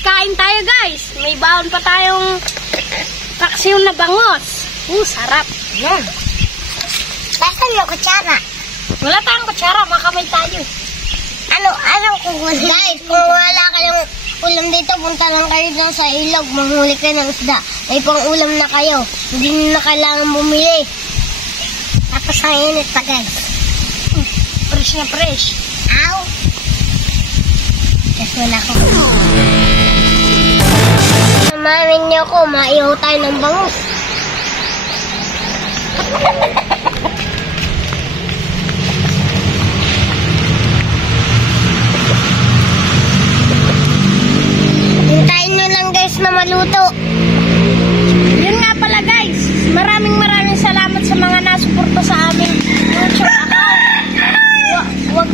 kain tayo guys. May baon pa tayong paksiw na bangos. Sarap. Yan. Nasaan yung kutsara? Wala tayong kutsara, makamay tayo. Anong kukunin? Guys, kung wala kayong ulam dito, punta lang kayo dyan sa ilog. Manghuli kayo ng isda. May pang ulam na kayo. Hindi na kailangan bumili. Tapos ang init pa guys. Fresh na fresh. Ow! Kasi wala ko. Samarin niyo ko, maihaw tayo ng bangus. Hintayin nyo lang guys na maluto. Yun nga pala guys, maraming salamat sa mga nasuporta sa aming YouTube account. Huwag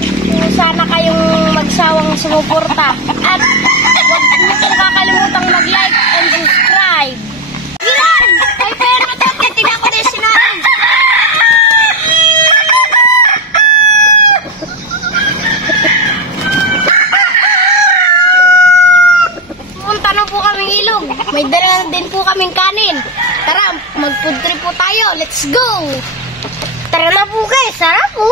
sana kayong magsawang sumuporta. At huwag niyo pong kakalimutang mag-like and subscribe. Yan! Ay, pero natakitin ako din sinabi. Punta na po kaming ilog. May dala din po kaming kanin. Tara, mag-food trip po tayo. Let's go! Tara na po guys, sarap po.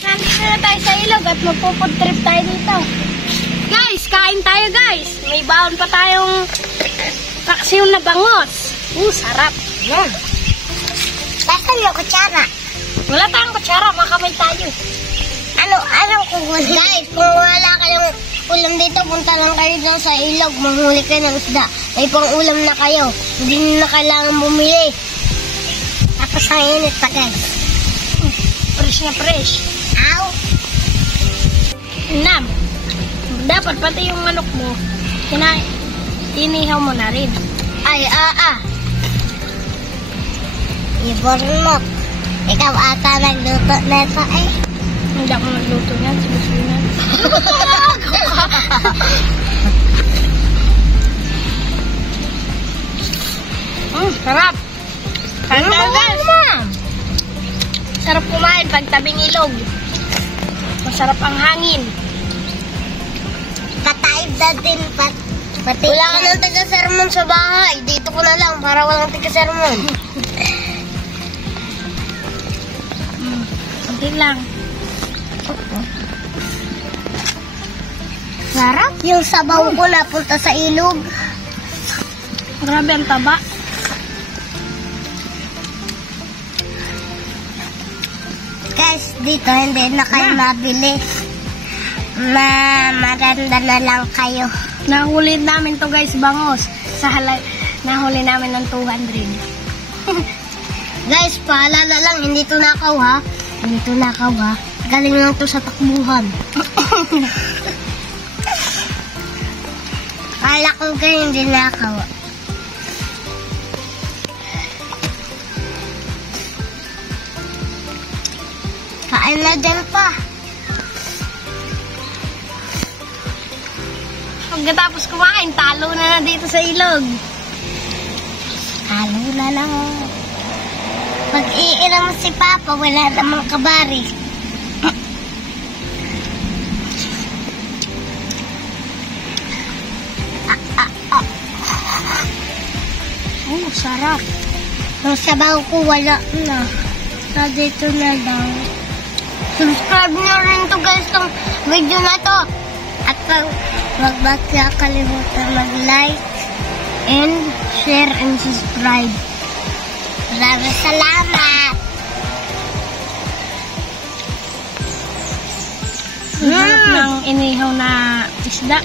Nandito na tayo sa ilog at magpo-food trip tayo dito. Guys, kain tayo guys. May baon pa tayong paksiw na bangos. Sarap. Yan. Nasaan yung kutsara? Wala tayong kutsara, makamay tayo. Anong kukunin? Guys, kung wala kayong ulam dito, punta lang kayo dyan sa ilog. Manghuli kayo ng isda. May pang ulam na kayo. Hindi na kailangan bumili. Tapos ang init pa guys. Fresh na fresh. Ow! Nam, dapat pati yung manok mo, inihaw mo na rin. Ay, Ibon mo. Ikaw ata nagluto nito eh. Hindi ako nagluto yan, sinusunan. Sarap. Kain tayo guys. Sarap kumain pag tabing ilog. Masarap ang hangin. Kataib na din pati. Wala ka ng taga-sermon sa bahay. Dito ko na lang para walang taga-sermon. Kunti lang. Sarap. Yung sabaw ko napunta sa ilog. Grabe ang taba. Guys, dito hindi na kayo mabili. Maganda na lang kayo. Nahuli namin to guys, bangos. Nahuli namin ng 200. Guys, paalala lang, hindi to nakaw ha. Hindi to nakaw ha. Galing lang to sa takbuhan. Kala ko ganyan, hindi nakaw. Kain na din pa. Pagkatapos kumain, talo na dito sa ilog. Talo na lang. Pag-iinom si Papa, wala namang kabari. Sarap. Yung sabaw ko wala na. na dito na daw. Subscribe nyo rin to guys tong video na to. At wag kakalimutan mag-like and share and subscribe. Maraming salamat! Sarap ng inihaw na isda.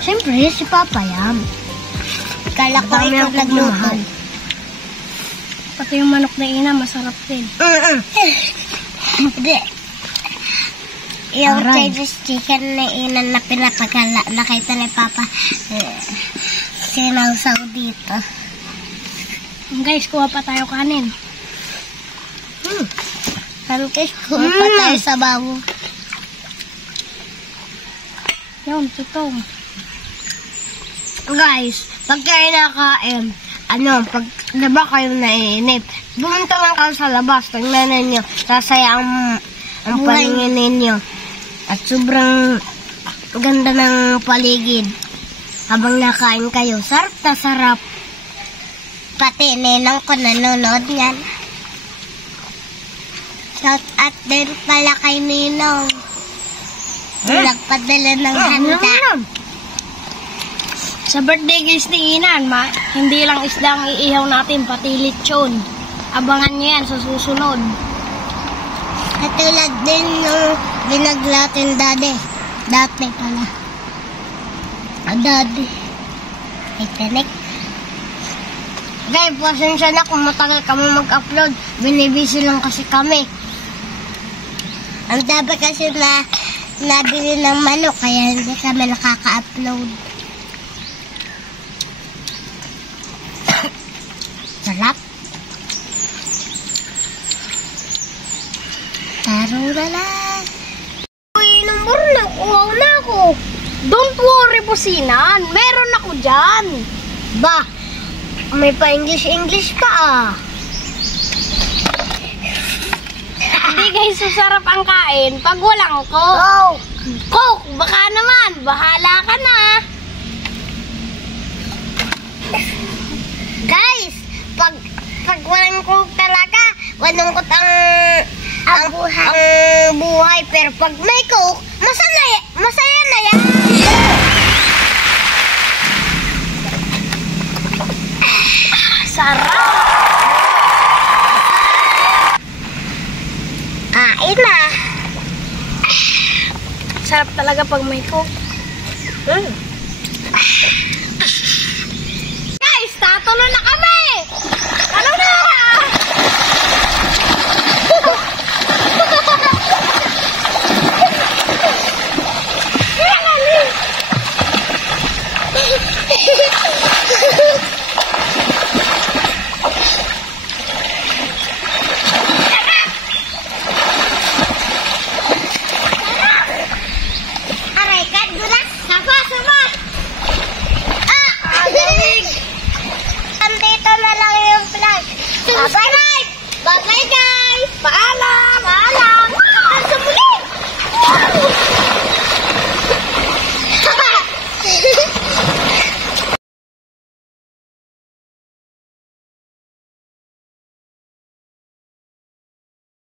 Siyempre, si Papa yan. Kala ko Madami ikaw akong nagluto. mahal. Pati yung manok na ina, masarap din. Hindi. Yung Aray. Chinese chicken na inan na pinapagala, nakita ni Papa, sinawsaw dito. Guys, kuha pa tayo kanin. Guys, kuha pa tayo sa bawo. Yun, tutong. Guys, pag kayo nakain, pag diba kayo naiinip, bumunta lang kayo sa labas, tingnan ninyo, sasaya ang paningin ninyo. At sobrang ganda ng paligid. Habang nakain kayo, sarap na sarap. Pati ninang ko nanonood yan. Shout out din pala kay Ninong. Nagpadala ng handa. Sa birthday guys ni Inan, hindi lang isda ang iihaw natin, pati lechon. Abangan nyo yan sa susunod. At tulad din ng binaglatin dati. Dati pala. Dati. Itanik. Guys, pasensya na kung matagal kami mag-upload. Binibisi lang kasi kami. Ang dami kasi na nabili ng manok, kaya hindi kami nakaka-upload. Sarap. Taro na lang. Uy, number na. Kuhaw na ako. Don't worry po, Sinan. Meron ako dyan. Ba, may pa-English ka ah. Hindi guys, susarap ang kain pag walang coke. Oh. Coke, baka naman. Bahala ka na. Guys, pag walang coke talaga, malungkot ang buhay. Pero pag may coke, masaya na yan. Sarap. Kain na. Sarap talaga pag may coke. Guys, tatuloy na kami.